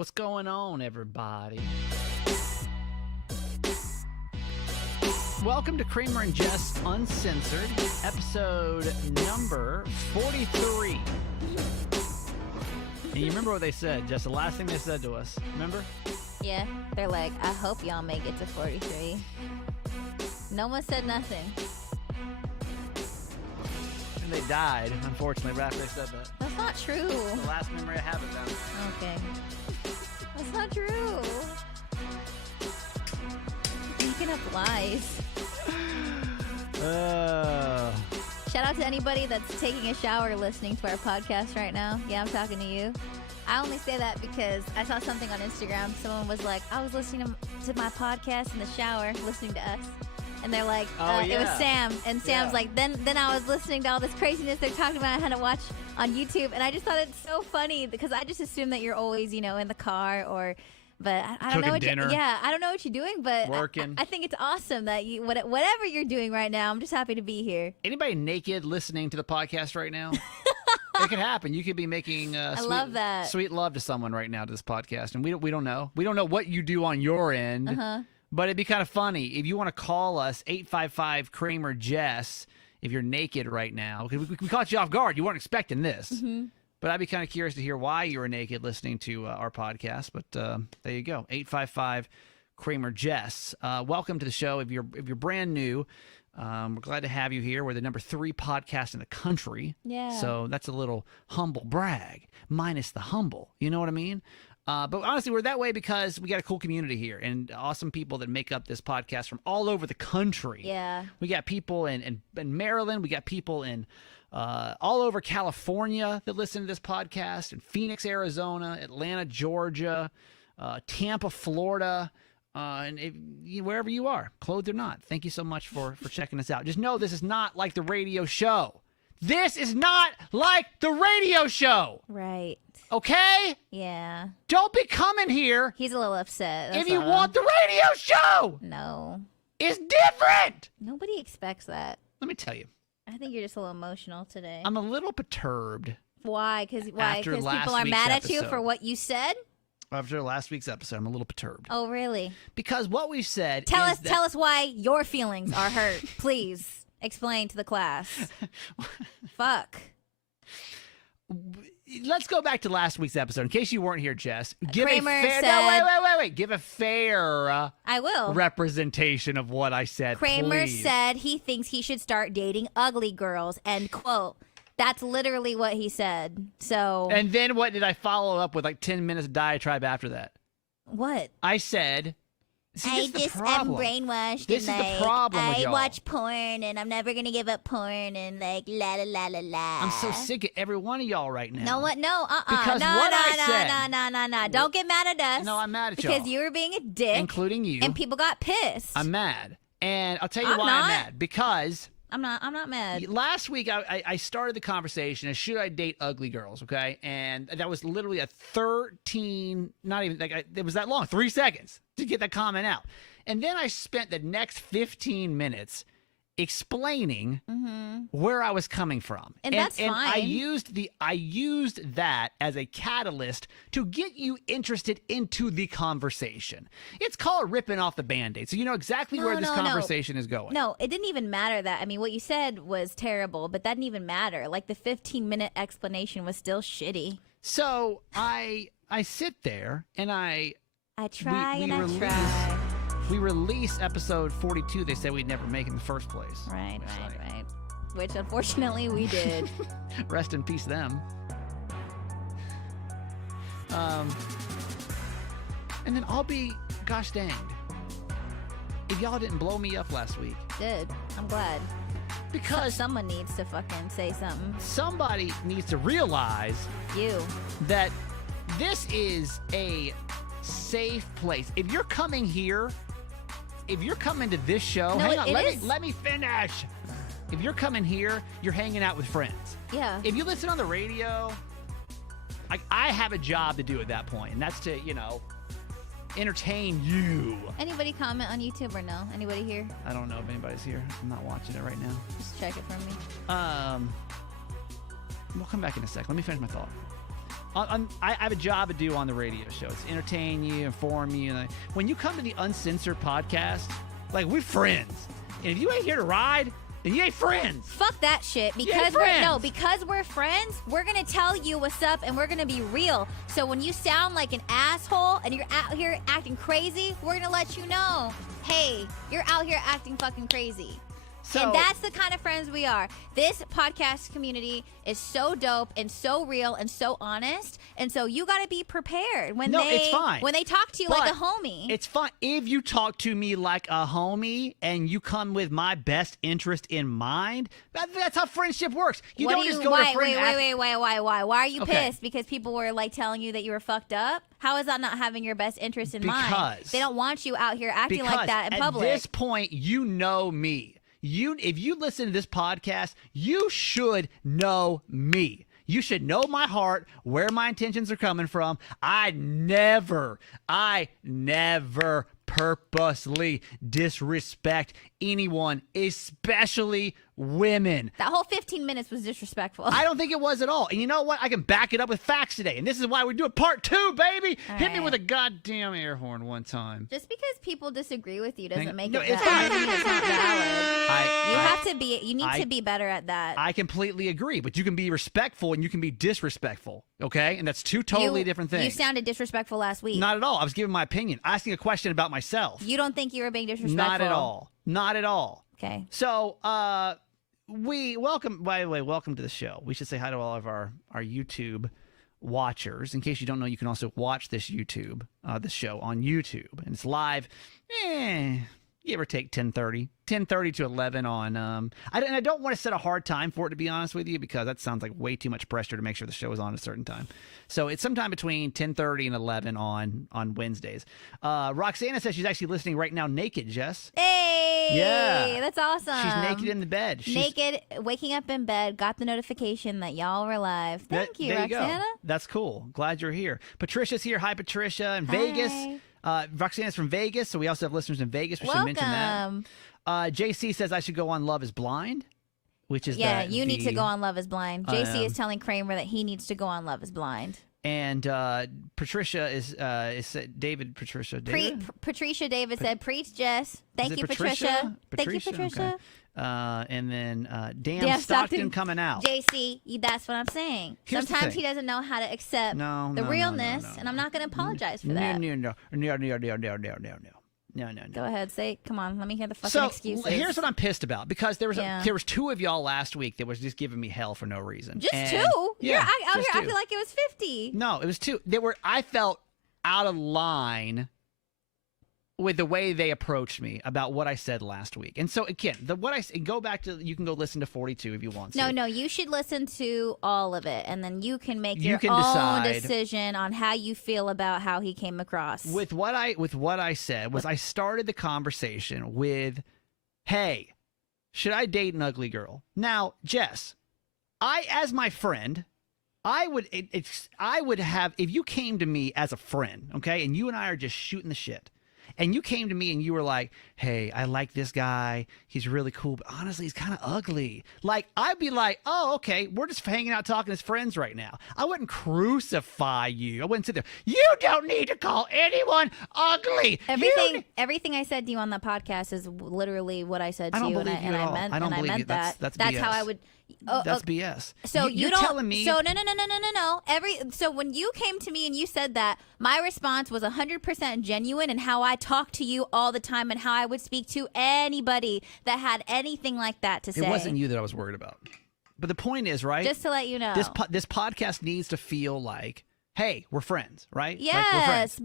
What's going on, everybody? Welcome to Kramer and Jess Uncensored, episode number 43. And you remember what they said, Jess, the last thing they said to us, remember? Yeah, they're like, I hope y'all make it to 43. No one said nothing. And they died, unfortunately, right after they said that. That's not true. The last memory I have of them. Okay. That's not true. Making up lies. Shout out to anybody that's taking a shower listening to our podcast right now. Yeah, I'm talking to you. I only say that because I saw something on Instagram. Someone was like, I was listening to my podcast in the shower, listening to us. And they're like, It was Sam. And Sam's like, then I was listening to all this craziness they're talking about. I had to watch on YouTube. And I just thought it's so funny because I just assume that you're always, in the car or... But I don't know what dinner. I don't know what you're doing, but working. I think it's awesome that you whatever you're doing right now. I'm just happy to be here. Anybody naked listening to the podcast right now? It could happen. You could be making love that. Sweet love to someone right now to this podcast, and we don't know. We don't know what you do on your end, but it'd be kind of funny if you want to call us 855 Kramer Jess if you're naked right now because we caught you off guard. You weren't expecting this. But I'd be kind of curious to hear why you were naked listening to our podcast. But there you go, 855 Kramer Jess. Welcome to the show. If you're brand new, we're glad to have you here. We're the number 3 podcast in the country. Yeah. So that's a little humble brag, minus the humble. You know what I mean? But honestly, we're that way because we got a cool community here and awesome people that make up this podcast from all over the country. Yeah. We got people in Maryland. We got people in all over California that listen to this podcast, in Phoenix, Arizona, Atlanta, Georgia, Tampa, Florida, and wherever you are, clothed or not. Thank you so much for checking us out. Just know this is not like the radio show. This is not like the radio show. Right. Okay? Yeah. Don't be coming here. He's a little upset. If you want the radio show. No. It's different. Nobody expects that. Let me tell you. I think you're just a little emotional today. I'm a little perturbed. Why? Because After people last are week's mad at you episode. for what you said? After last week's episode, I'm a little perturbed. Oh, really? Because what we said Tell is us why your feelings are hurt. Please explain to the class. Fuck. Let's go back to last week's episode. In case you weren't here, Jess, give Kramer a fair. said, No, wait. Give a fair I will. representation of what I said. Kramer please. said he thinks he should start dating ugly girls. End quote. That's literally what he said. So. And then what did I follow up with? Like 10 minutes of diatribe after that. What? I said. See, this is the I'm problem. brainwashed. This and is the problem with I y'all. watch porn and I'm never gonna give up porn and like la la la la la. I'm so sick of every one of y'all right now. No, what? No, Because no, what no, I no, said- no. Don't get mad at us. No, I'm mad at because y'all. you were being a dick, Including you. and people got pissed. I'm mad. And I'll tell you I'm why not. I'm mad. Because I'm not mad. last week I started the conversation as should I date ugly girls, okay? And that was literally a 13, not even, it was that long, 3 seconds to get that comment out. And then I spent the next 15 minutes explaining where I was coming from. And that's and fine. I used that as a catalyst to get you interested into the conversation. It's called ripping off the Band-Aid. So you know exactly where this conversation is going. No, it didn't even matter that. I mean, what you said was terrible, but that didn't even matter. Like the 15-minute explanation was still shitty. So I sit there and I try. We release episode 42. They said we'd never make it in the first place. Right. Which unfortunately we did. Rest in peace, them. And then I'll be gosh danged if y'all didn't blow me up last week. Good. I'm glad. Because someone needs to fucking say something. Somebody needs to realize that this is a safe place. If you're coming here, if you're coming to this show, hang on, let me finish. If you're coming here, you're hanging out with friends. Yeah. If you listen on the radio, I have a job to do at that point, and that's to, entertain you. Anybody comment on YouTube or no? Anybody here? I don't know if anybody's here. I'm not watching it right now. Just check it for me. We'll come back in a sec. Let me finish my thought. I have a job to do on the radio show. It's to entertain you, inform you. And when you come to the Uncensored podcast, like, we're friends. And if you ain't here to ride, then you ain't friends. Fuck that shit. Because we're friends, we're gonna tell you what's up and we're gonna be real. So when you sound like an asshole and you're out here acting crazy, we're gonna let you know, hey, you're out here acting fucking crazy. And that's the kind of friends we are. This podcast community is so dope and so real and so honest. And so you got to be prepared when it's fine. When they talk to you like a homie. It's fine. If you talk to me like a homie and you come with my best interest in mind, that's how friendship works. You don't just go to a friend. Why? Why are you pissed? Because people were like telling you that you were fucked up? How is that not having your best interest in mind? They don't want you out here acting like that in public. At this point, you know me. If you listen to this podcast, you should know me. You should know my heart, where my intentions are coming from. I never purposely disrespect anyone, especially women. That whole 15 minutes was disrespectful. I don't think it was at all. And you know what? I can back it up with facts today. And this is why we do it part 2, baby. Hit me with a goddamn air horn one time. Just because people disagree with you doesn't make it it's not valid. You need to be better at that. I completely agree. But you can be respectful and you can be disrespectful. Okay? And that's two totally different things. You sounded disrespectful last week. Not at all. I was giving my opinion. Asking a question about myself. You don't think you were being disrespectful? Not at all. Not at all. Okay. So, by the way, welcome to the show. We should say hi to all of our YouTube watchers. In case you don't know, you can also watch this show on YouTube. And it's live, give or take 10:30 to 11 on, I don't want to set a hard time for it, to be honest with you, because that sounds like way too much pressure to make sure the show is on at a certain time. So it's sometime between 10:30 and 11 on Wednesdays. Roxana says she's actually listening right now naked, Jess. Hey! Yeah. That's awesome. She's naked in the bed. Naked, waking up in bed, got the notification that y'all were live. Thank you, there Roxana. You go. That's cool. Glad you're here. Patricia's here. Hi, Patricia. In Vegas. Roxana's from Vegas, so we also have listeners in Vegas. We should mention that. JC says I should go on Love is Blind, which is you need to go on Love is Blind. JC is telling Kramer that he needs to go on Love is Blind. And Patricia is David. Patricia David. Patricia David said, "Preach, Jess." Thank you, Patricia. Thank you, Patricia. Okay. And then Dan Stockton coming out. JC, that's what I'm saying. Sometimes he doesn't know how to accept the realness, and I'm not going to apologize for that. No. Go ahead, say it. Come on, let me hear the fucking excuses. Here's what I'm pissed about, because there was 2 of y'all last week that was just giving me hell for no reason. Just 2? Yeah, I feel like it was 50. No, it was 2. I felt out of line with the way they approached me about what I said last week. And so again, you can go listen to 42 if you want to. No, you should listen to all of it, and then you can make your own decision on how you feel about how he came across. With what I said was, I started the conversation with, "Hey, should I date an ugly girl?" Now, Jess, as my friend, I would have, if you came to me as a friend, okay, and you and I are just shooting the shit, and you came to me and you were like, "Hey, I like this guy. He's really cool, but honestly, he's kind of ugly." Like, I'd be like, "Oh, okay, we're just hanging out talking as friends right now." I wouldn't crucify you. I wouldn't sit there, "You don't need to call anyone ugly." Everything I said to you on the podcast is literally what I said to you, and I meant that. That's BS. How I would. That's BS. So you're telling me. So no. So when you came to me and you said that, my response was 100% genuine, and how I talk to you all the time, and how I would speak to anybody that had anything like that to say. It wasn't you that I was worried about. But the point is, right? Just to let you know, this podcast needs to feel like, hey, we're friends, right? Yes, like, we're friends.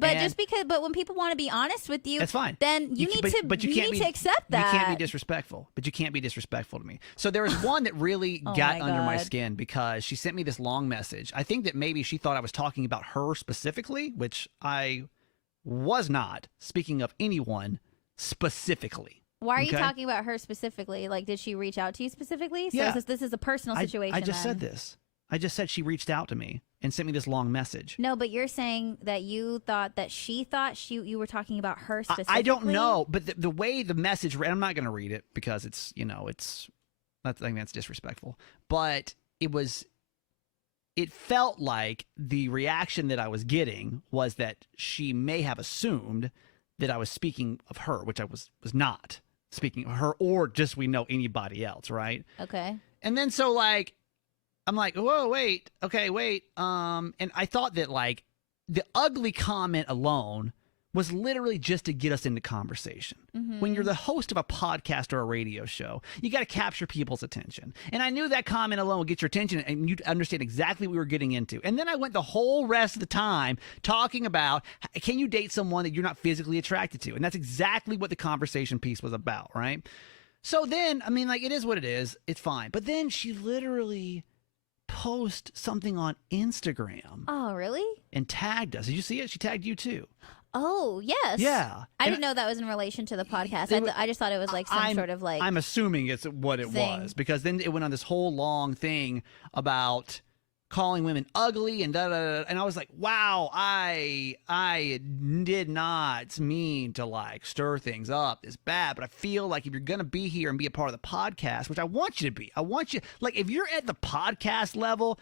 But when people want to be honest with you, that's fine. Then you need to accept that. You can't be disrespectful, but you can't be disrespectful to me. So there was one that really got under my skin, because she sent me this long message. I think that maybe she thought I was talking about her specifically, which I was not speaking of anyone specifically. Why are you talking about her specifically? Like, did she reach out to you specifically? So yeah. This is a personal situation. I just said this. I just said she reached out to me and sent me this long message. No, but you're saying that you thought that she thought you were talking about her specifically? I don't know, but the way the message read, I'm not going to read it because I think that's disrespectful. But it was, it felt like the reaction that I was getting was that she may have assumed that I was speaking of her, which I was not speaking of her, or just we know anybody else, right? Okay. And then so like I'm like, whoa, wait, okay, wait. And I thought that like the ugly comment alone was literally just to get us into conversation. When you're the host of a podcast or a radio show, you got to capture people's attention. And I knew that comment alone would get your attention and you'd understand exactly what we were getting into. And then I went the whole rest of the time talking about, can you date someone that you're not physically attracted to? And that's exactly what the conversation piece was about, right? So then, I mean, like, it is what it is. It's fine. But then she literally post something on Instagram. Oh, really? And tagged us. Did you see it? She tagged you too. Oh, yes. Yeah. I didn't know that was in relation to the podcast. I just thought it was like sort of like I'm assuming it's what it was, because then it went on this whole long thing about calling women ugly and da da da. And I was like, wow, I did not mean to like stir things up this bad, but I feel like if you're gonna be here and be a part of the podcast, which I want you to be, I want you, like, if you're at the podcast level,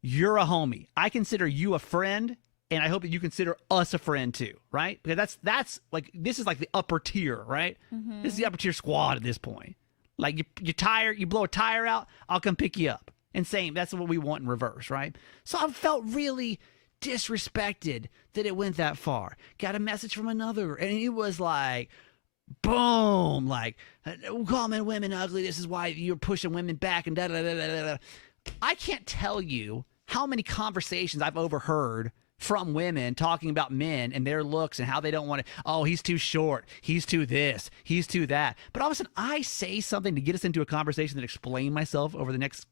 you're a homie. I consider you a friend. And I hope that you consider us a friend too, right? Because that's like, this is like the upper tier, right? This is the upper tier squad at this point. Like you're tired, you blow a tire out, I'll come pick you up. And same, that's what we want in reverse, right? So I felt really disrespected that it went that far. Got a message from another, and it was like, boom, like, calling women ugly, this is why you're pushing women back, and da da da da da. I can't tell you how many conversations I've overheard from women talking about men and their looks and how they don't want to, oh, he's too short, he's too this, he's too that. But all of a sudden I say something to get us into a conversation that explain myself over the next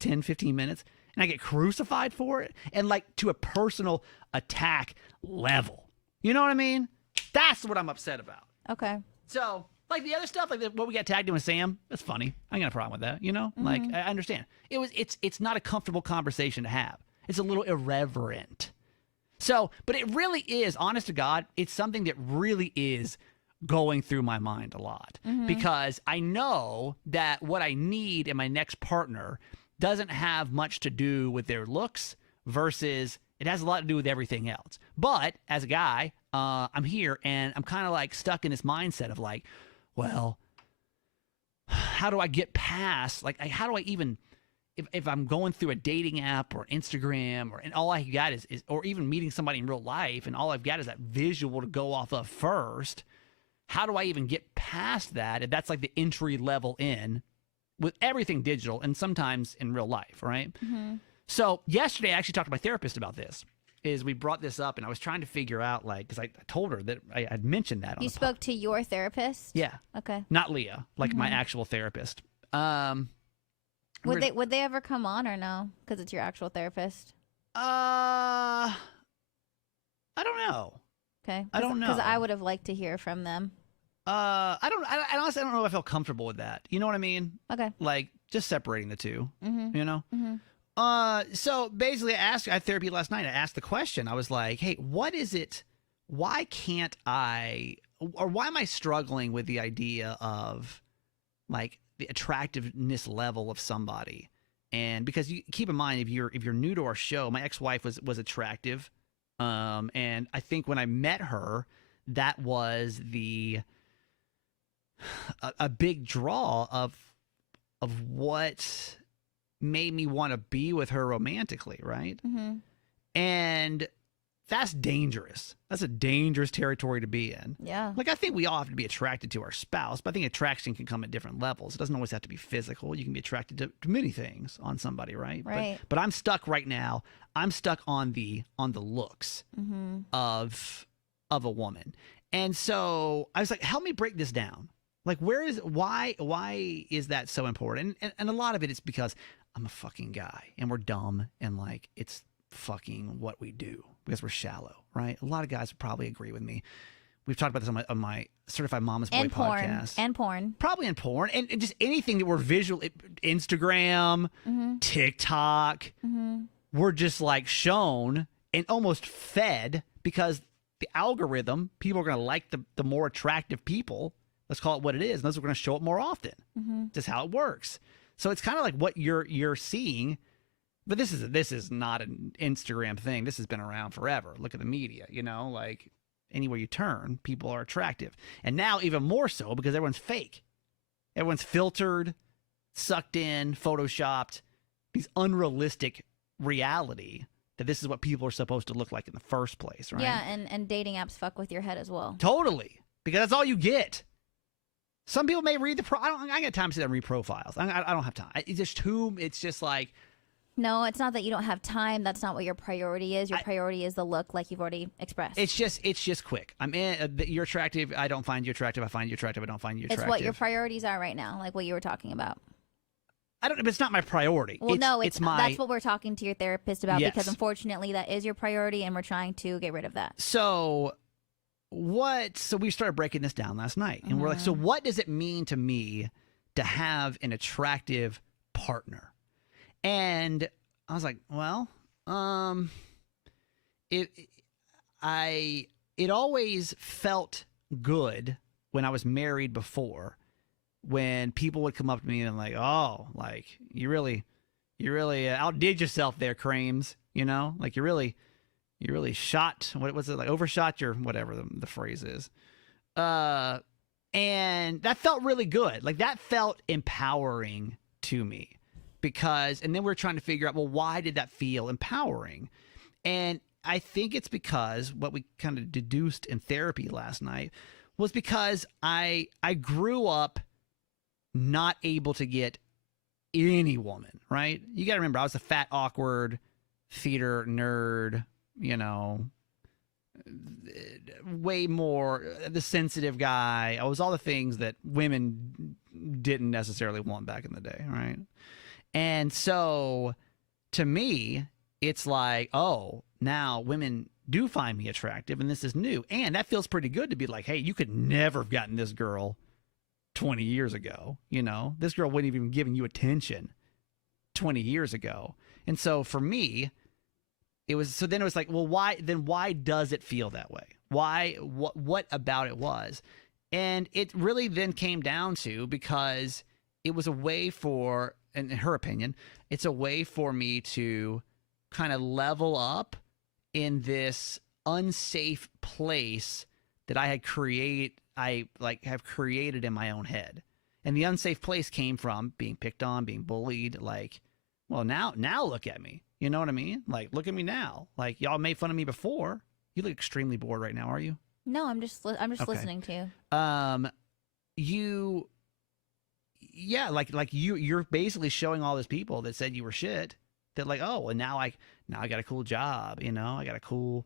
10, 15 minutes, and I get crucified for it, and like to a personal attack level. You know what I mean? That's what I'm upset about. Okay. So, like the other stuff, like what we got tagged in with Sam, that's funny. I ain't got a problem with that, you know? Like, I understand. It's not a comfortable conversation to have. It's a little irreverent. So, but it really is, honest to God, it's something that really is going through my mind a lot, because I know that what I need in my next partner doesn't have much to do with their looks versus it has a lot to do with everything else. But as a guy, I'm here and I'm kind of like stuck in this mindset of like, well, how do I get past, like, how do I even, if I'm going through a dating app or Instagram, and all I got is, or even meeting somebody in real life, and all I've got is that visual to go off of first, how do I even get past that? If that's like the entry level in with everything digital and sometimes in real life, right? So yesterday I actually talked to my therapist about this. We brought this up, and I was trying to figure out, like, because I told her that I had mentioned that. You spoke to your therapist? Yeah. Okay. Not Leah, like my actual therapist. Would they ever come on or no? Because it's your actual therapist. I don't know. Okay. I don't know. Because I would have liked to hear from them. I honestly don't know if I feel comfortable with that. You know what I mean? Okay. Like just separating the two. You know. So basically, I had therapy last night. I asked the question. I was like, hey, what is it? Why can't I? Or why am I struggling with the idea of like the attractiveness level of somebody? And because you keep in mind, if you're new to our show, my ex-wife was attractive, and I think when I met her, that was a big draw of what made me want to be with her romantically, right? And that's dangerous. That's a dangerous territory to be in. Yeah. Like, I think we all have to be attracted to our spouse, but I think attraction can come at different levels. It doesn't always have to be physical. You can be attracted to many things on somebody, right? Right. But I'm stuck right now. I'm stuck on the looks of a woman. And so I was like, help me break this down. Like, why is that so important? And a lot of it is because I'm a fucking guy and we're dumb, and like, it's fucking what we do because we're shallow, right? A lot of guys would probably agree with me. We've talked about this on my Certified Mama's Boy podcast. And porn. Probably in porn. And just anything that we're visual, Instagram, TikTok, we're just like shown and almost fed, because the algorithm, people are going to like the more attractive people. Let's call it what it is. And those are going to show up more often. Just how it works. So it's kind of like what you're seeing. But this is not an Instagram thing. This has been around forever. Look at the media, like anywhere you turn, people are attractive. And now even more so because everyone's fake. Everyone's filtered, sucked in, photoshopped, these unrealistic reality that this is what people are supposed to look like in the first place, right? Yeah, and dating apps fuck with your head as well. Totally. Because that's all you get. Some people may read I got time to sit and read profiles. I don't have time. It's just like. No, it's not that you don't have time. That's not what your priority is. Your priority is the look, like you've already expressed. It's just quick. I'm in. You're attractive. I don't find you attractive. I find you attractive. I don't find you attractive. It's what your priorities are right now, like what you were talking about. I don't. But it's not my priority. Well, it's my. That's what we're talking to your therapist about Yes. because unfortunately that is your priority, and we're trying to get rid of that. So we started breaking this down last night, and we're like, so what does it mean to me to have an attractive partner? And I was like, well, it always felt good when I was married before, when people would come up to me and like, oh, like you really outdid yourself there, Krames, like you really shot, what was it, like overshot your, whatever the phrase is. And that felt really good. Like that felt empowering to me and then we're trying to figure out, well, why did that feel empowering? And I think it's because what we kind of deduced in therapy last night was because I grew up not able to get any woman, right? You got to remember, I was a fat, awkward theater nerd, way more the sensitive guy. I was all the things that women didn't necessarily want back in the day, right? And so to me, it's like, oh, now women do find me attractive and this is new. And that feels pretty good to be like, hey, you could never have gotten this girl 20 years ago. This girl wouldn't have even given you attention 20 years ago. And so for me, then it was like, well, why does it feel that way? What about it was? And it really then came down to, because it was a way for, in her opinion, it's a way for me to kind of level up in this unsafe place that I have created in my own head. And the unsafe place came from being picked on, being bullied. Like, well, now look at me. You know what I mean? Like, look at me now. Like, y'all made fun of me before. You look extremely bored right now, are you? No, I'm just okay. Listening to you. Yeah, you're basically showing all those people that said you were shit that like, oh, and now I got a cool job, I got a cool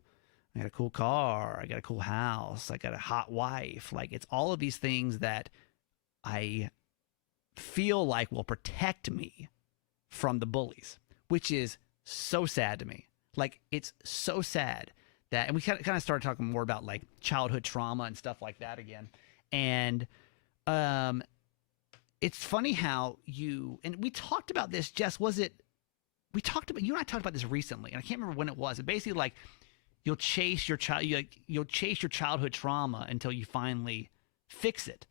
car, I got a cool house, I got a hot wife. Like, it's all of these things that I feel like will protect me from the bullies, which is so sad to me. Like, it's so sad that, and we kind of started talking more about like childhood trauma and stuff like that again. And it's funny how and we talked about this, Jess, you and I talked about this recently, and I can't remember when it was. It basically like you'll chase your childhood trauma until you finally fix it.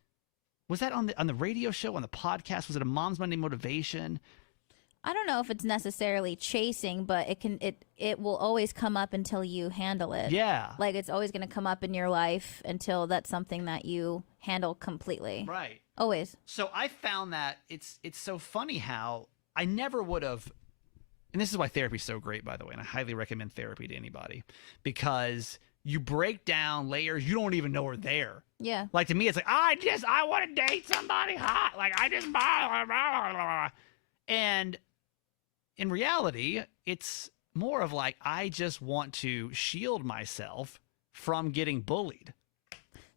Was that on the radio show, on the podcast? Was it a Mom's Monday Motivation? I don't know if it's necessarily chasing, but it will always come up until you handle it. Yeah. Like, it's always going to come up in your life until that's something that you handle completely. Right. Always. So I found that it's so funny how I never would have, and this is why therapy is so great, by the way, and I highly recommend therapy to anybody, because you break down layers you don't even know are there. Yeah. Like, to me, it's like, I want to date somebody hot. Like, I just blah, blah, blah, blah. And in reality, it's more of like, I just want to shield myself from getting bullied.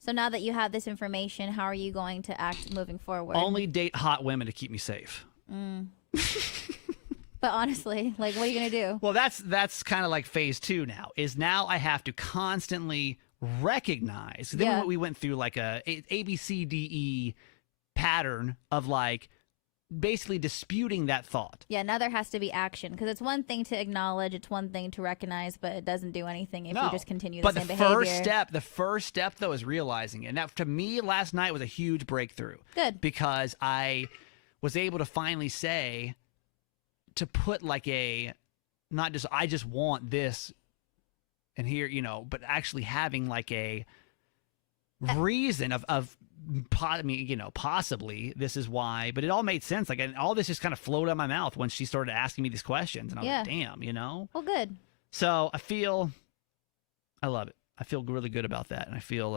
So now that you have this information, how are you going to act moving forward? Only date hot women to keep me safe. But honestly, like, what are you going to do? Well, that's kind of like phase 2 now, is now I have to constantly recognize. Then we went through like a ABCDE pattern of like, basically disputing that thought. Yeah, now there has to be action, because it's one thing to acknowledge, it's one thing to recognize, but it doesn't do anything if you just continue the same behavior. But the first step though is realizing it. And that, to me, last night was a huge breakthrough. Good. Because I was able to finally say, to put like a not just I just want this and here, but actually having like a reason of I mean, possibly this is why, but it all made sense. Like, and all this just kind of flowed out of my mouth when she started asking me these questions, and I was like, damn, Well, good. So I love it. I feel really good about that, and I feel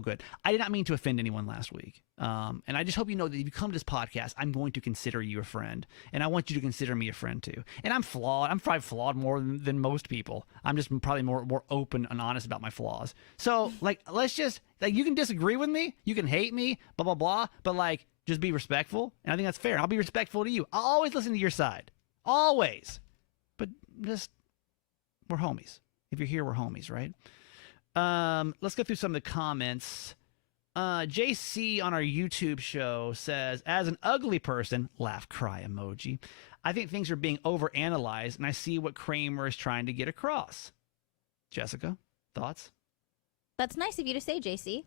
good. I did not mean to offend anyone last week, and I just hope you know that if you come to this podcast, I'm going to consider you a friend, and I want you to consider me a friend too. And I'm flawed. I'm probably flawed more than most people. I'm just probably more open and honest about my flaws. So, like, let's just you can disagree with me, you can hate me, blah blah blah, but like, just be respectful, and I think that's fair. I'll be respectful to you. I'll always listen to your side, always. But just we're homies. If you're here, we're homies, right? Let's go through some of the comments. JC on our YouTube show says, as an ugly person, laugh cry emoji, I think things are being overanalyzed, and I see what Kramer is trying to get across. Jessica, thoughts? That's nice of you to say, JC.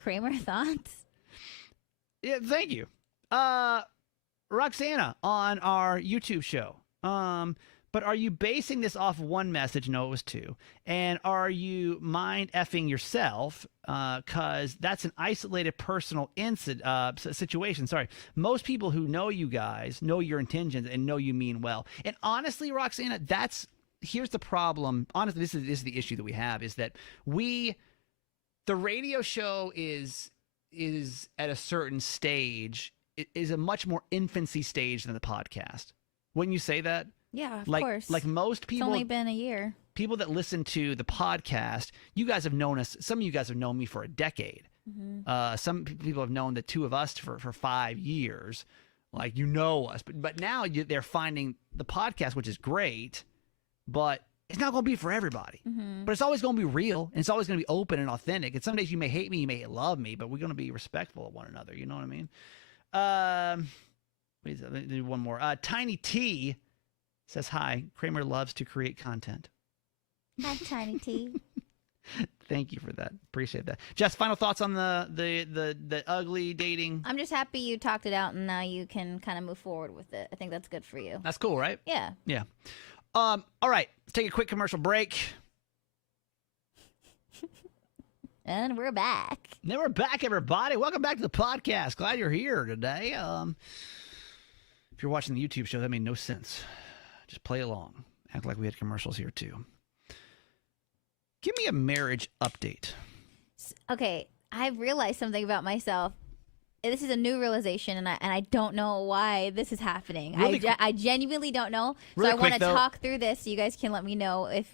Kramer, thoughts? Yeah, thank you. Roxana on our YouTube show. But are you basing this off one message? No, it was two. And are you mind effing yourself? Because that's an isolated personal situation. Sorry. Most people who know you guys know your intentions and know you mean well. And honestly, Roxana, here's the problem. Honestly, this is the issue that we have, is that the radio show is at a certain stage. It is a much more infancy stage than the podcast. Wouldn't you say that? Yeah, of course. Like most people, it's only been a year. People that listen to the podcast, you guys have known us. Some of you guys have known me for a decade. Mm-hmm. Some people have known the two of us for 5 years. Like, us, but now they're finding the podcast, which is great, but it's not going to be for everybody. Mm-hmm. But it's always going to be real, and it's always going to be open and authentic. And some days you may hate me, you may love me, but we're going to be respectful of one another. You know what I mean? Let me do one more. Tiny T says, hi, Kramer loves to create content. Hi, Tiny T. Thank you for that. Appreciate that. Jess, final thoughts on the ugly dating? I'm just happy you talked it out and now you can kind of move forward with it. I think that's good for you. That's cool, right? Yeah. Yeah. All right. Let's take a quick commercial break. And we're back. And we're back, everybody. Welcome back to the podcast. Glad you're here today. If you're watching the YouTube show, that made no sense. Just play along. Act like we had commercials here, too. Give me a marriage update. Okay, I've realized something about myself. This is a new realization, and I don't know why this is happening. I genuinely don't know. So I want to talk through this so you guys can let me know if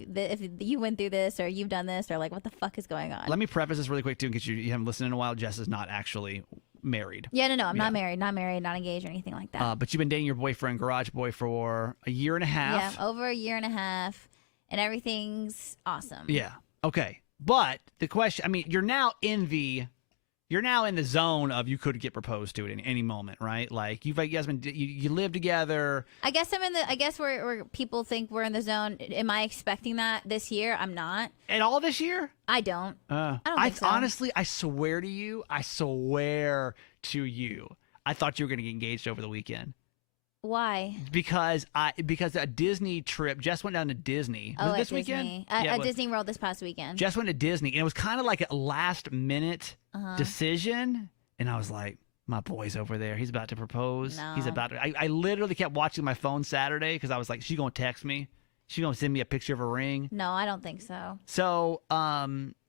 you went through this or you've done this or like what the fuck is going on. Let me preface this really quick, too, in case you haven't listened in a while. Jess is not actually married. Yeah, no, I'm not married, not engaged or anything like that. But you've been dating your boyfriend, Garage Boy, for a year and a half. Yeah, over a year and a half, and everything's awesome. Yeah. Okay. But the question, I mean, you're now in the zone of you could get proposed to at any moment, right? Like you guys you live together. I guess where people think we're in the zone. Am I expecting that this year? I'm not. At all this year? I don't. I don't think so. Honestly, I swear to you, I thought you were going to get engaged over the weekend. Why? Because a Disney trip. Jess went down to Disney. Was it this weekend? At Disney World this past weekend. Jess went to Disney, and it was kind of like a last minute decision. And I was like, my boy's over there. He's about to propose. No. He's about to. I literally kept watching my phone Saturday because I was like, she's gonna text me. She's gonna send me a picture of a ring. No, I don't think so. So,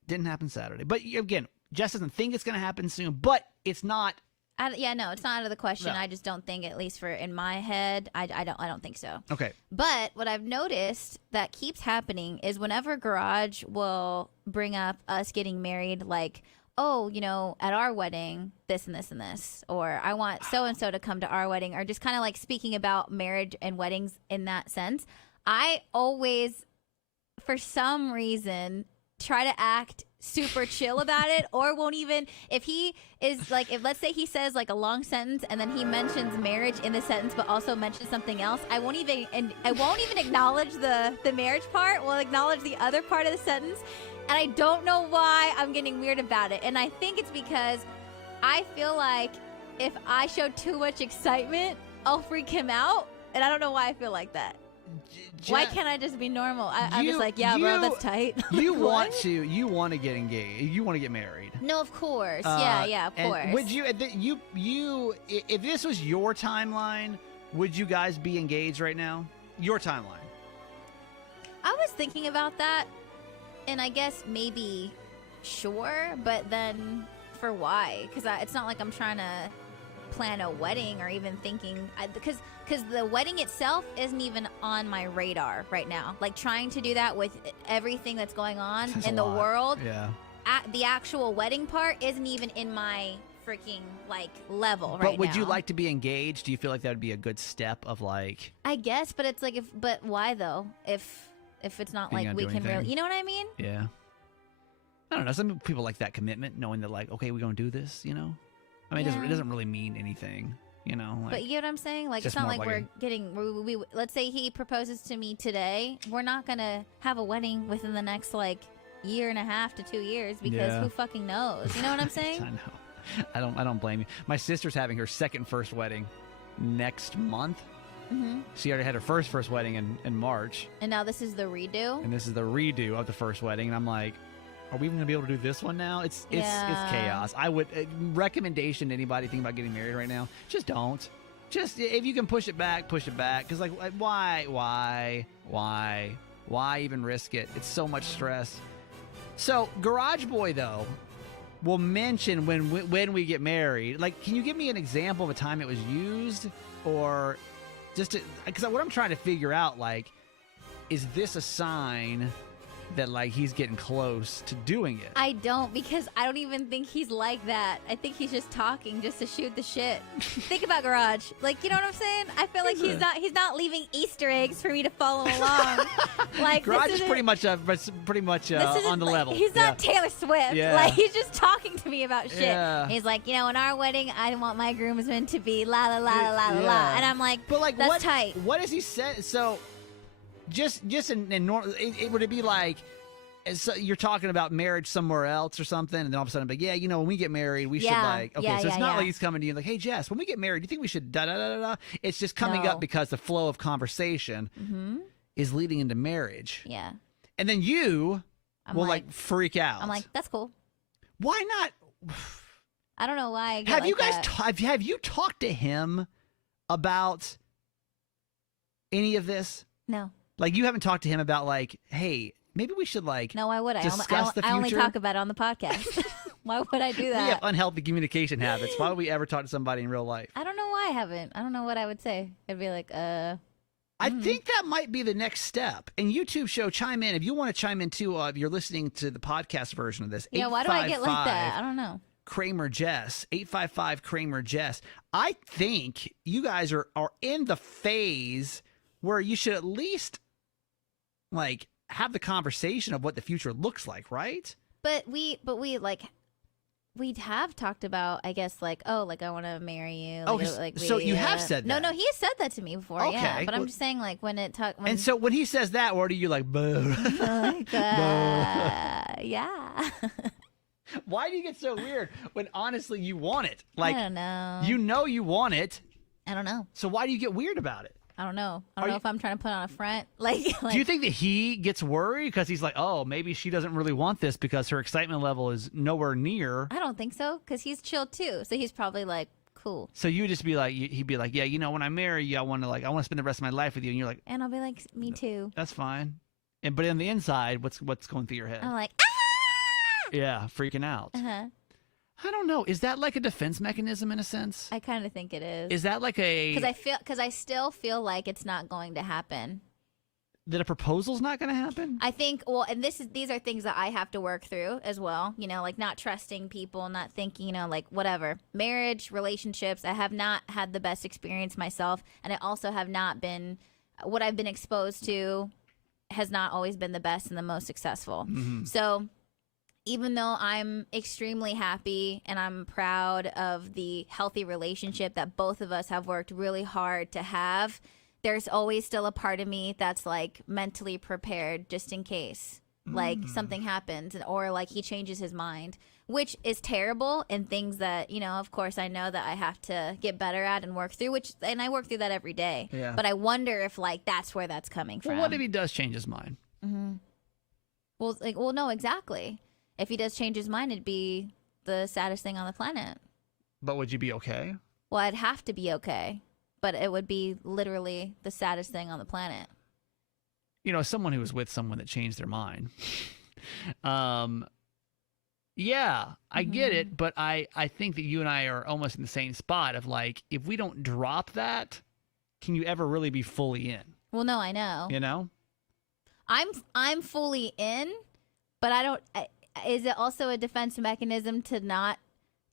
didn't happen Saturday. But again, Jess doesn't think it's gonna happen soon. But it's not. No, it's not out of the question. No. I just don't think, at least for in my head, I don't think so. Okay. But what I've noticed that keeps happening is whenever Garage will bring up us getting married, like, oh, at our wedding, this and this and this, or I want so and so to come to our wedding, or just kind of like speaking about marriage and weddings in that sense, I always, for some reason, try to act super chill about it, or won't even, if let's say he says like a long sentence and then he mentions marriage in the sentence but also mentions something else, I won't even acknowledge the marriage part. We'll acknowledge the other part of the sentence, and I don't know why I'm getting weird about it. And I think it's because I feel like if I show too much excitement, I'll freak him out. And I don't know why I feel like that. Why can't I just be normal? I'm just like, yeah, bro, that's tight. You want to get engaged. You want to get married. No, of course. Yeah, of course. Would you, if this was your timeline, would you guys be engaged right now? Your timeline. I was thinking about that, and I guess maybe sure, but then for why? Because it's not like I'm trying to plan a wedding or even thinking, because the wedding itself isn't even on my radar right now. Like trying to do that with everything that's going on in the world. Yeah. The actual wedding part isn't even in my freaking like level right now. But would you like to be engaged? Do you feel like that would be a good step of like? I guess, but it's like but why though? If it's not like we can really, you know what I mean? Yeah. I don't know. Some people like that commitment, knowing that like, okay, we're gonna do this. You know. I mean, it doesn't really mean anything. You know, like, but you know what I'm saying? Like, it's not like we're getting. We let's say he proposes to me today. We're not gonna have a wedding within the next like year and a half to 2 years because who fucking knows? You know what I'm saying? I know. I don't blame you. My sister's having her first wedding next month. Mm-hmm. She already had her first wedding in March. And now this is the redo. And this is the redo of the first wedding. And I'm like, are we even gonna be able to do this one now? It's chaos. I would recommendation to anybody thinking about getting married right now: just don't. Just if you can push it back, push it back. Because like why even risk it? It's so much stress. So Garage Boy though will mention when we get married. Like, can you give me an example of a time it was used, or just because what I'm trying to figure out, like, is this a sign that like he's getting close to doing it? I don't, because I don't even think he's like that. I think he's just talking just to shoot the shit. Think about Garage. Like, you know what I'm saying? I feel like he's not leaving Easter eggs for me to follow along. Like, Garage is pretty much on the level. He's not Taylor Swift. Yeah. Like, he's just talking to me about shit. Yeah. He's like, you know, in our wedding, I want my groomsmen to be la la la la la la. And I'm like, but like, that's tight. What does he say? So just in normal, would it be like, so you're talking about marriage somewhere else or something, and then all of a sudden, like, yeah, you know, when we get married, we should like, okay, so it's not like he's coming to you like, hey, Jess, when we get married, do you think we should da da da da? It's just coming up because the flow of conversation is leading into marriage. Yeah. And then you will like freak out. I'm like, that's cool. Why not? I don't know why. Have you guys have you talked to him about any of this? No. Like, you haven't talked to him about like, hey, maybe we should like. No, why would I? Discuss the future? I only talk about it on the podcast. Why would I do that? We have unhealthy communication habits. Why would we ever talk to somebody in real life? I don't know why I haven't. I don't know what I would say. I'd be like, I think that might be the next step. And YouTube show, chime in if you want to chime in too. If you're listening to the podcast version of this. Yeah, why do I get like that? I don't know. Kramer Jess, 855 Kramer Jess. I think you guys are in the phase where you should at least like have the conversation of what the future looks like, right? But we like we'd have talked about, I guess, like, oh, like I want to marry you. Like, so you have said that. No, he has said that to me before. Okay, yeah, but I'm just saying, like, when it talk. And so when he says that, what are you like? Boo. Like, yeah. Why do you get so weird when honestly you want it? Like, I don't know. You know you want it. I don't know. So why do you get weird about it? I don't know. I don't know if I'm trying to put on a front. Like, do you think that he gets worried because he's like, oh, maybe she doesn't really want this because her excitement level is nowhere near? I don't think so, because he's chill too. So he's probably like, cool. So you just be like, he'd be like, yeah, you know, when I marry you, I want to spend the rest of my life with you, and you're like, and I'll be like, me too. That's fine. But on the inside, what's going through your head? I'm like, yeah, freaking out. I don't know. Is that like a defense mechanism in a sense? I kind of think it is. Is that like a... Because I still feel like it's not going to happen. That a proposal's not going to happen? I think, well, and these are things that I have to work through as well. You know, like not trusting people, not thinking, you know, like whatever. Marriage, relationships, I have not had the best experience myself. And I also have not been, what I've been exposed to has not always been the best and the most successful. Mm-hmm. So even though I'm extremely happy and I'm proud of the healthy relationship that both of us have worked really hard to have, there's always still a part of me that's like mentally prepared just in case. like something happens or like he changes his mind, which is terrible, and things that, you know, of course I know that I have to get better at and work through, and I work through that every day. Yeah. But I wonder if like that's where that's coming from. Well, what if he does change his mind? Well, no, exactly. If he does change his mind, it'd be the saddest thing on the planet. But would you be okay? Well, I'd have to be okay, but it would be literally the saddest thing on the planet. You know, someone who was with someone that changed their mind. Yeah, I get it, but I think that you and I are almost in the same spot of like, if we don't drop that, can you ever really be fully in? Well, no, I know. You know? I'm fully in, but I don't. Is it also a defense mechanism to not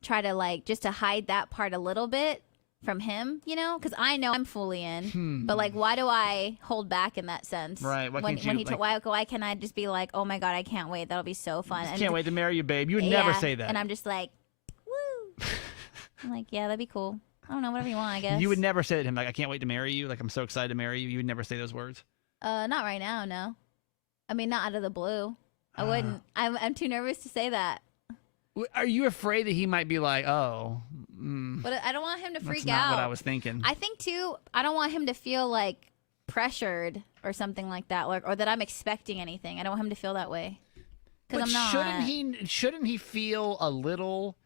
try to like just to hide that part a little bit from him? You know, because I know I'm fully in, but like, why do I hold back in that sense? Right. Why can I just be like, oh my god, I can't wait. That'll be so fun. I can't wait to marry you, babe. You would never say that. And I'm just like, woo. I'm like, yeah, that'd be cool. I don't know, whatever you want, I guess. You would never say that to him, like, I can't wait to marry you. Like, I'm so excited to marry you. You would never say those words. Not right now, no. I mean, not out of the blue. I wouldn't. I'm too nervous to say that. Are you afraid that he might be like, oh? But I don't want him to freak that's out. not what I was thinking. I think too, I don't want him to feel like pressured or something like that, or that I'm expecting anything. I don't want him to feel that way. Because I'm not. Shouldn't he feel a little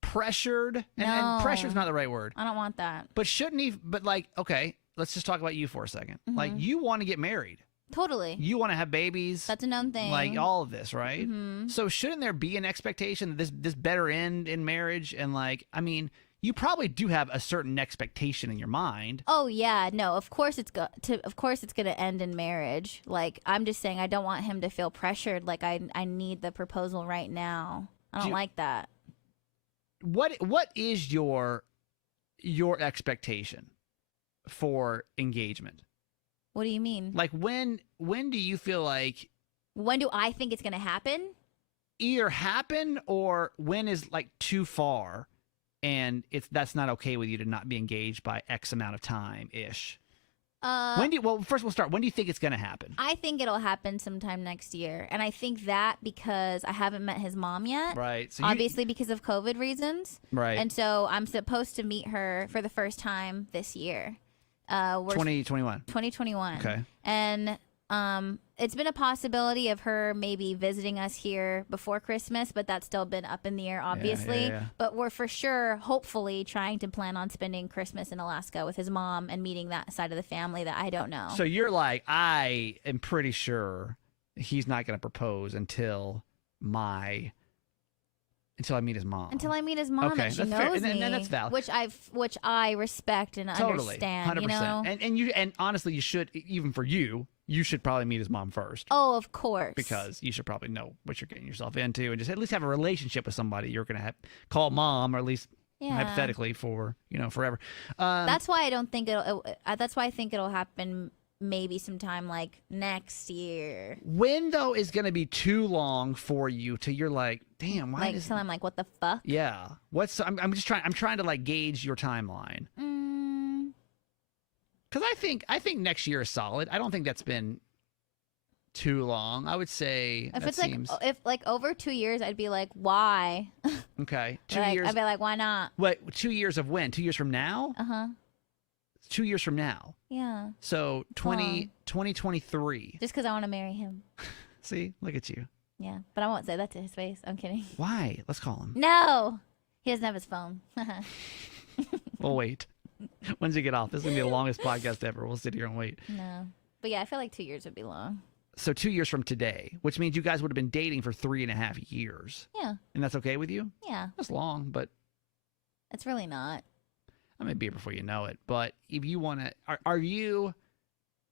pressured? And pressure's not the right word. I don't want that. But shouldn't he? But like, okay, let's just talk about you for a second. Like, you want to get married. Totally. You want to have babies. That's a known thing. Like all of this, right? So shouldn't there be an expectation that this better end in marriage? And like, I mean, you probably do have a certain expectation in your mind. Oh yeah, no. Of course it's going to end in marriage. Like, I'm just saying, I don't want him to feel pressured. Like I need the proposal right now. I don't like that. What is your expectation for engagement? What do you mean? Like, when do you feel like... When do I think it's going to happen? Either happen, or when is, like, too far, and that's not okay with you to not be engaged by X amount of time-ish? First we'll start. When do you think it's going to happen? I think it'll happen sometime next year. And I think that because I haven't met his mom yet. Right. So obviously because of COVID reasons. Right. And so I'm supposed to meet her for the first time this year. 2021. 2021. Okay. And it's been a possibility of her maybe visiting us here before Christmas, but that's still been up in the air, obviously. Yeah. But we're for sure, hopefully, trying to plan on spending Christmas in Alaska with his mom and meeting that side of the family that I don't know. So you're like, I am pretty sure he's not going to propose until I meet his mom. Until I meet his mom, okay, and she that's knows fair. me, And that's valid. which I respect and totally, understand. 100%. You know? And honestly, you should, even for you should probably meet his mom first. Oh, of course. Because you should probably know what you're getting yourself into, and just at least have a relationship with somebody you're going to call mom, or at least hypothetically for forever. That's why I don't think that's why I think it'll happen. Maybe sometime like next year. When though is going to be too long for you till you're like, damn, why? Till I'm like, what the fuck? Yeah. I'm just trying. I'm trying to like gauge your timeline. Because I think next year is solid. I don't think that's been too long. I would say if that it's seems... like if like over 2 years, I'd be like, why? Okay, 2 years. I'd be like, why not? What? 2 years of when? 2 years from now? 2 years from now. Yeah. So 2023. Just because I want to marry him. See, look at you. Yeah, but I won't say that to his face. I'm kidding. Why? Let's call him. No, he doesn't have his phone. We'll wait. When's he get off? This is gonna be the longest podcast ever. We'll sit here and wait. No, but yeah, I feel like 2 years would be long. So 2 years from today, which means you guys would have been dating for 3.5 years. Yeah. And that's okay with you? Yeah. That's long, but it's really not. I may be here before you know it. But if you want to,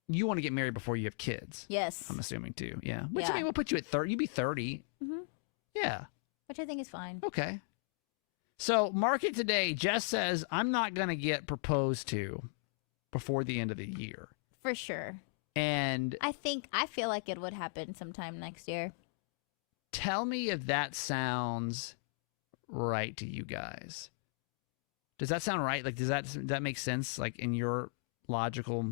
you want to get married before you have kids? Yes. I'm assuming too. Yeah. Which I mean, we'll put you at 30. You'd be 30. Yeah. Which I think is fine. Okay. So mark it today. Jess says, I'm not going to get proposed to before the end of the year. For sure. And I feel like it would happen sometime next year. Tell me if that sounds right to you guys. Does that sound right? Like, does that make sense? Like in your logical,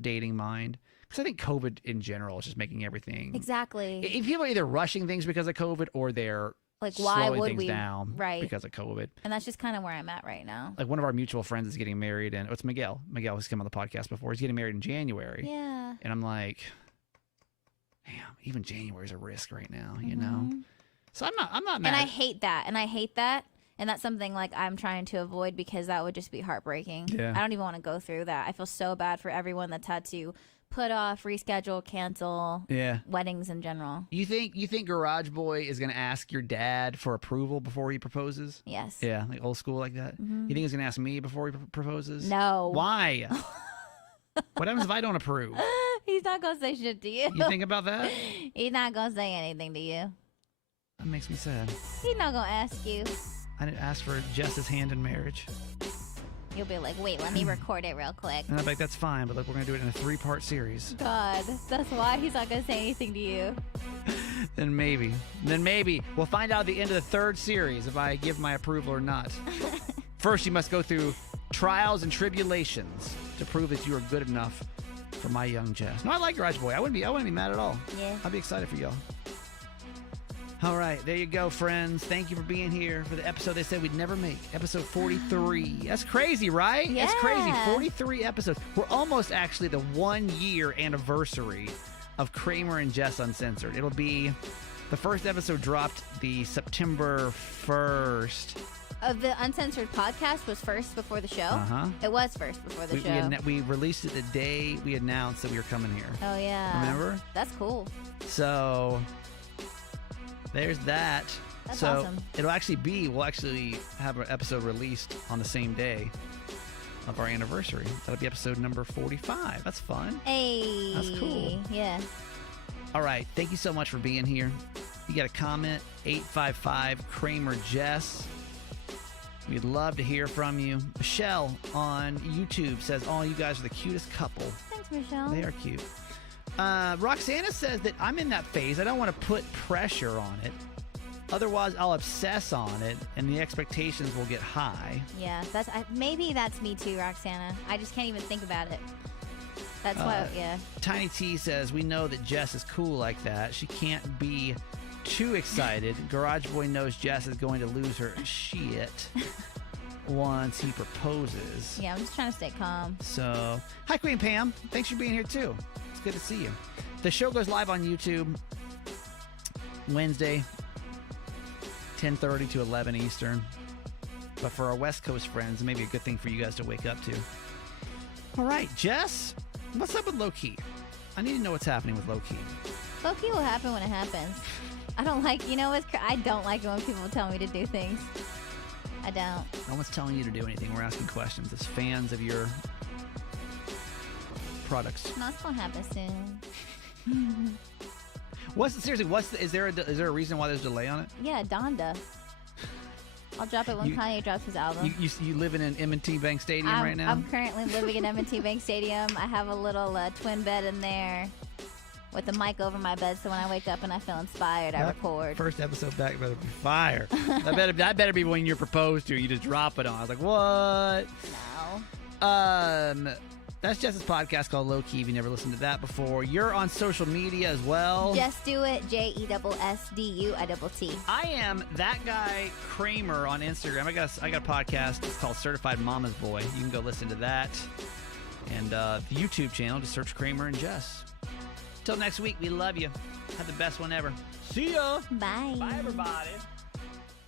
dating mind? Because I think COVID in general is just making everything. Exactly. If people are either rushing things because of COVID or they're like, why slowing would things we? down Right. because of COVID. And that's just kind of where I'm at right now. Like one of our mutual friends is getting married, and it's Miguel. Miguel has come on the podcast before. He's getting married in January. Yeah. And I'm like, damn, even January's a risk right now, you Mm-hmm. know? So I'm not mad. And I hate that. And that's something like I'm trying to avoid because that would just be heartbreaking. Yeah. I don't even want to go through that. I feel so bad for everyone that's had to put off, reschedule, cancel weddings in general. You think Garage Boy is gonna ask your dad for approval before he proposes? Yes. Yeah, like old school like that. Mm-hmm. You think he's gonna ask me before he proposes? No. Why? What happens if I don't approve? He's not gonna say shit to you. You think about that? He's not gonna say anything to you. That makes me sad. He's not gonna ask you. I didn't ask for Jess's hand in marriage. You'll be like, wait, let me record it real quick. And I'm like, that's fine, but look, we're gonna do it in a 3-part series. God, that's why he's not gonna say anything to you. Then maybe we'll find out at the end of the 3rd series if I give my approval or not. First, you must go through trials and tribulations to prove that you are good enough for my young Jess. No, I like Garage Boy. I wouldn't be mad at all. Yeah. I'd be excited for y'all. All right, there you go, friends. Thank you for being here for the episode they said we'd never make, episode 43. That's crazy, right? Yeah. That's crazy. 43 episodes. We're almost actually the 1-year anniversary of Kramer and Jess Uncensored. It'll be the first episode dropped the September 1st. The Uncensored podcast was first before the show? Uh-huh. It was first before the show. We released it the day we announced that we were coming here. Oh, yeah. Remember? That's cool. So there's that. That's so awesome. we'll actually have an episode released on the same day of our anniversary. That'll be episode number 45. That's fun. Hey. That's cool. Yeah. All right. Thank you so much for being here. You got a comment, 855 Kramer Jess. We'd love to hear from you. Michelle on YouTube says, oh, you guys are the cutest couple. Thanks, Michelle. They are cute. Roxana says that I'm in that phase. I don't want to put pressure on it. Otherwise, I'll obsess on it, and the expectations will get high. Yeah, maybe that's me too, Roxana. I just can't even think about it. That's why, yeah. Tiny T says, we know that Jess is cool like that. She can't be too excited. Garage Boy knows Jess is going to lose her shit once he proposes. Yeah, I'm just trying to stay calm. So, hi, Queen Pam. Thanks for being here, too. It's good to see you. The show goes live on YouTube Wednesday, 10:30 to 11 Eastern. But for our West Coast friends, it may be a good thing for you guys to wake up to. All right, Jess, what's up with Lowkey? I need to know what's happening with Lowkey. Lowkey will happen when it happens. I don't like, I don't like it when people tell me to do things. I don't. No one's telling you to do anything. We're asking questions as fans of your products. No, it's gonna happen soon. Is there a reason why there's a delay on it? Yeah, Donda. I'll drop it when Kanye drops his album. You live in an M&T Bank Stadium right now? I'm currently living in M&T Bank Stadium. I have a little twin bed in there with a mic over my bed, so when I wake up and I feel inspired, I record. First episode back better be fire. that better be when you're proposed to. You just drop it on. I was like, what? No. That's Jess's podcast called Lowkey. If you never listened to that before, you're on social media as well. Just do it. JESSDUITT. I am that guy Kramer on Instagram. I got a podcast. It's called Certified Mama's Boy. You can go listen to that. And the YouTube channel, just search Kramer and Jess. Till next week, we love you. Have the best one ever. See ya. Bye. Bye, everybody.